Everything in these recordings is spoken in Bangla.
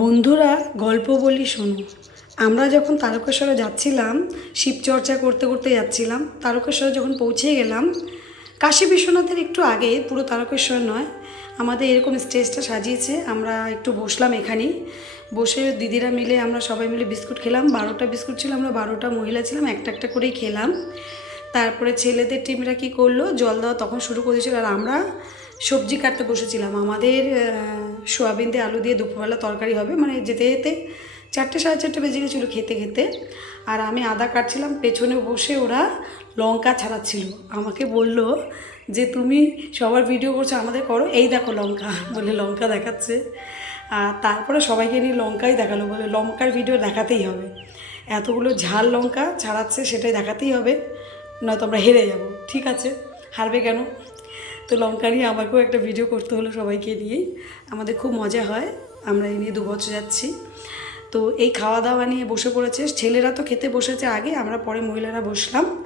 বন্ধুরা, গল্প বলি শোনো। আমরা যখন তারকেশ্বরে যাচ্ছিলাম, শিবচর্চা করতে করতে যাচ্ছিলাম, তারকেশ্বরে যখন পৌঁছে গেলাম, কাশী বিশ্বনাথের একটু আগে, পুরো তারকেশ্বর নয়, আমাদের এরকম স্টেজটা সাজিয়েছে, আমরা একটু বসলাম এখানেই। বসে দিদিরা মিলে আমরা সবাই মিলে বিস্কুট খেলাম, বারোটা বিস্কুট ছিল, আমরা বারোটা মহিলা ছিলাম, একটা একটা করেই খেলাম। তারপরে ছেলেদের টিমরা কি করল? জল দেওয়া তখন শুরু করেছিল আর আমরা সবজি কাটতে বসেছিলাম। আমাদের সোয়াবিন দিয়ে আলু দিয়ে দুপুরবেলা তরকারি হবে। মানে যেতে যেতে চারটে, সাড়ে চারটে বেজে গেছিল খেতে খেতে। আর আমি আদা কাটছিলাম। পেছনে বসে ওরা লঙ্কা ছাড়াচ্ছিল। আমাকে বলল যে, তুমি সবার ভিডিও করছ, আমাদের করো। এই দেখো লঙ্কা। বলে লঙ্কা দেখাচ্ছে। আর তারপরে সবাইকে নিয়ে লঙ্কাই দেখাল। বলে, লঙ্কার ভিডিও দেখাতেই হবে। এতগুলো ঝাল লঙ্কা ছাড়াচ্ছে, সেটাই দেখাতেই হবে। নয়তো আমরা হেরে যাব। ঠিক আছে? হারবে কেন? তো লঙ্কা নিয়ে আমাকেও একটা ভিডিও করতে হলো সবাইকে নিয়েই আমাদের খুব মজা হয়। আমরা এই নিয়ে দু বছর যাচ্ছি। তো এই খাওয়া দাওয়া নিয়ে বসে পড়েছে। ছেলেরা তো খেতে বসেছে আগে, আমরা পরে মহিলারা বসলাম।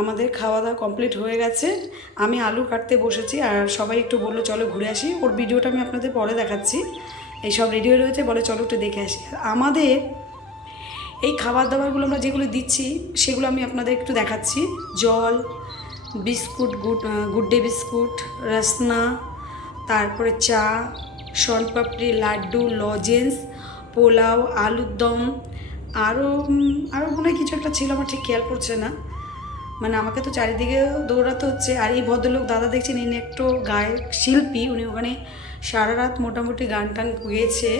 আমাদের খাওয়া দাওয়া কমপ্লিট হয়ে গেছে। আমি আলু কাটতে বসেছি আর সবাই একটু বলল, চলো ঘুরে আসি। ওর ভিডিওটা আমি আপনাদের পরে দেখাচ্ছি। এই সব রেডি হয়ে রয়েছে, বলে চলো একটু দেখে আসি। আমাদের এই খাবার দাবারগুলো আমরা যেগুলো দিচ্ছি, সেগুলো আমি আপনাদের একটু দেখাচ্ছি। জল, biscuit, good good day biscuit, Rasna, তারপরে চা শনপাপড়ি লাড্ডু, লজেন্স, পোলাও, আলুর দম আরও আরও মনে হয় কিছু একটা ছিল, আমার ঠিক খেয়াল পড়ছে না। মানে আমাকে তো চারিদিকে দৌড়াতে হচ্ছে, আর এই ভদ্রলোক দাদা দেখছেন, ইনি একটু গায়ক শিল্পী, উনি ওখানে সারা রাত মোটামুটি গান টান গেয়েছে।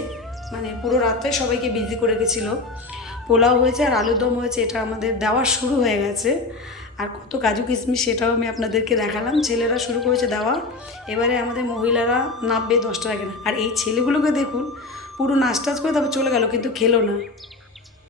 মানে পুরো রাতে সবাইকে বিজি করে রেখেছিলো। পোলাও হয়েছে আর আলুর দম হয়েছে, এটা আমাদের দেওয়া শুরু হয়ে গেছে। আর কত কাজু কিশমিশ সেটাও আমি আপনাদেরকে দেখালাম। ছেলেরা শুরু করেছে দেওয়া। এবারে আমাদের মহিলারা নামবে দশটা না আর এই ছেলেগুলোকে দেখুন, পুরো নাচ টাচ করে তারপর চলে গেল, কিন্তু খেলো না।